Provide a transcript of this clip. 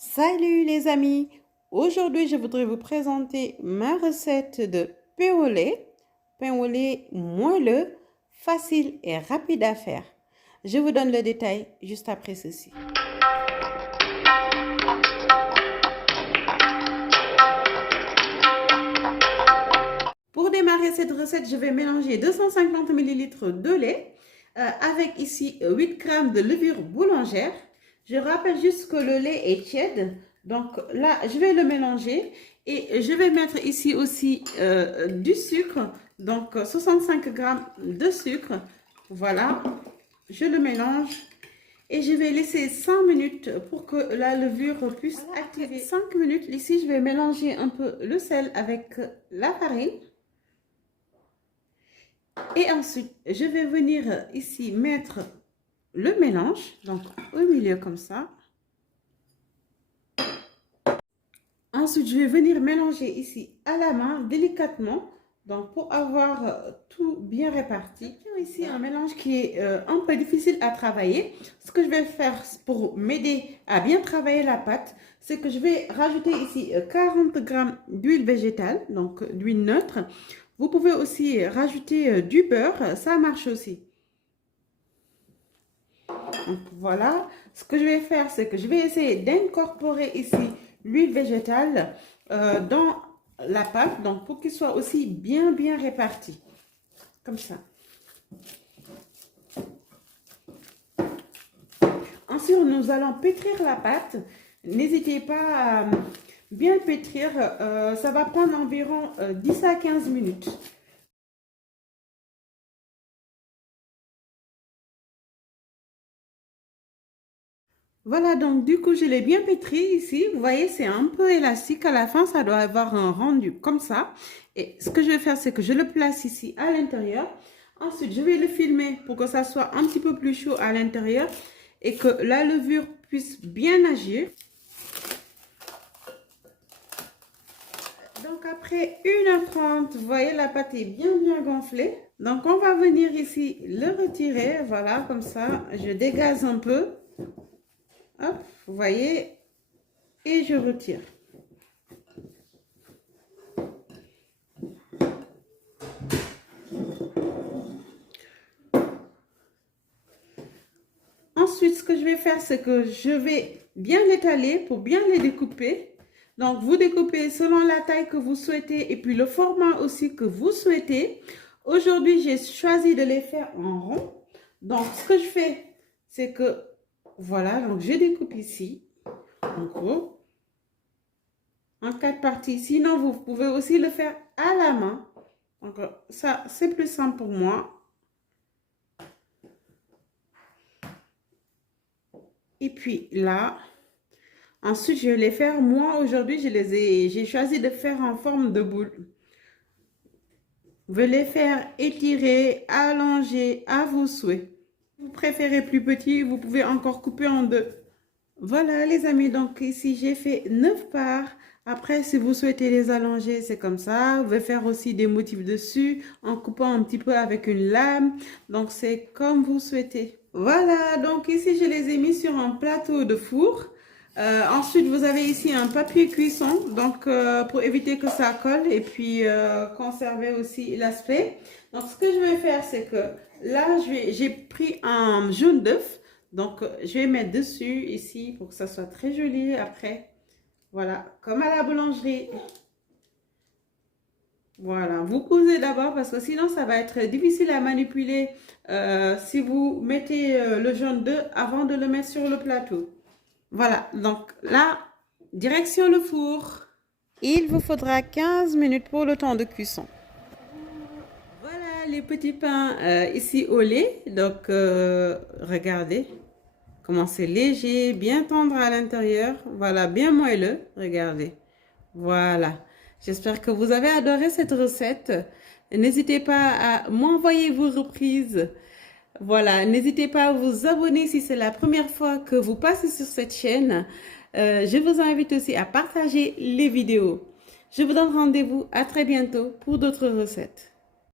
Salut les amis! Aujourd'hui, je voudrais vous présenter ma recette de pain au lait. Pain au lait moelleux, facile et rapide à faire. Je vous donne le détail juste après ceci. Pour démarrer cette recette, je vais mélanger 250 ml de lait avec ici 8 g de levure boulangère. Je rappelle juste que le lait est tiède. Donc là, je vais le mélanger et je vais mettre ici aussi du sucre. Donc 65 g de sucre. Voilà, je le mélange et je vais laisser 5 minutes pour que la levure puisse activer. 5 minutes, ici, je vais mélanger un peu le sel avec la farine. Et ensuite, je vais venir ici mettre le mélange, donc au milieu comme ça. Ensuite, je vais venir mélanger ici à la main, délicatement, donc pour avoir tout bien réparti. Ici, un mélange qui est un peu difficile à travailler. Ce que je vais faire pour m'aider à bien travailler la pâte, c'est que je vais rajouter ici 40 g d'huile végétale, donc d'huile neutre. Vous pouvez aussi rajouter du beurre, ça marche aussi. Donc voilà, ce que je vais faire, c'est que je vais essayer d'incorporer ici l'huile végétale dans la pâte, donc pour qu'il soit aussi bien réparti, comme ça. Ensuite, nous allons pétrir la pâte. N'hésitez pas à bien pétrir, ça va prendre environ 10 à 15 minutes. Voilà, donc du coup, je l'ai bien pétri ici. Vous voyez, c'est un peu élastique. À la fin, ça doit avoir un rendu comme ça. Et ce que je vais faire, c'est que je le place ici à l'intérieur. Ensuite, je vais le filmer pour que ça soit un petit peu plus chaud à l'intérieur et que la levure puisse bien agir. Donc après 1h30, vous voyez, la pâte est bien gonflée. Donc on va venir ici le retirer. Voilà, comme ça, je dégaze un peu. Hop, vous voyez, et je retire. Ensuite, ce que je vais faire, c'est que je vais bien l'étaler pour bien les découper. Donc, vous découpez selon la taille que vous souhaitez et puis le format aussi que vous souhaitez. Aujourd'hui, j'ai choisi de les faire en rond. Donc, ce que je fais, c'est que, voilà, donc je découpe ici, en gros, en 4 parties. Sinon, vous pouvez aussi le faire à la main. Donc, ça, c'est plus simple pour moi. Et puis là, ensuite, je vais les faire. Moi, aujourd'hui, j'ai choisi de faire en forme de boule. Vous pouvez les faire étirer, allonger à vos souhaits. Si vous préférez plus petit, vous pouvez encore couper en deux. Voilà les amis, donc ici j'ai fait 9 parts. Après, si vous souhaitez les allonger, c'est comme ça. Vous pouvez faire aussi des motifs dessus en coupant un petit peu avec une lame. Donc, c'est comme vous souhaitez. Voilà, donc ici, je les ai mis sur un plateau de four. Ensuite, vous avez ici un papier cuisson, donc pour éviter que ça colle et puis conserver aussi l'aspect. Donc, ce que je vais faire, c'est que là, j'ai pris un jaune d'œuf. Donc, je vais mettre dessus ici pour que ça soit très joli après. Voilà, comme à la boulangerie. Voilà, vous cousez d'abord parce que sinon, ça va être difficile à manipuler si vous mettez le jaune d'œuf avant de le mettre sur le plateau. Voilà, donc là, direction le four. Il vous faudra 15 minutes pour le temps de cuisson. Voilà les petits pains ici au lait. Donc, regardez comment c'est léger, bien tendre à l'intérieur. Voilà, bien moelleux. Regardez. Voilà. J'espère que vous avez adoré cette recette. N'hésitez pas à m'envoyer vos reprises. Voilà, n'hésitez pas à vous abonner si c'est la première fois que vous passez sur cette chaîne. Je vous invite aussi à partager les vidéos. Je vous donne rendez-vous à très bientôt pour d'autres recettes.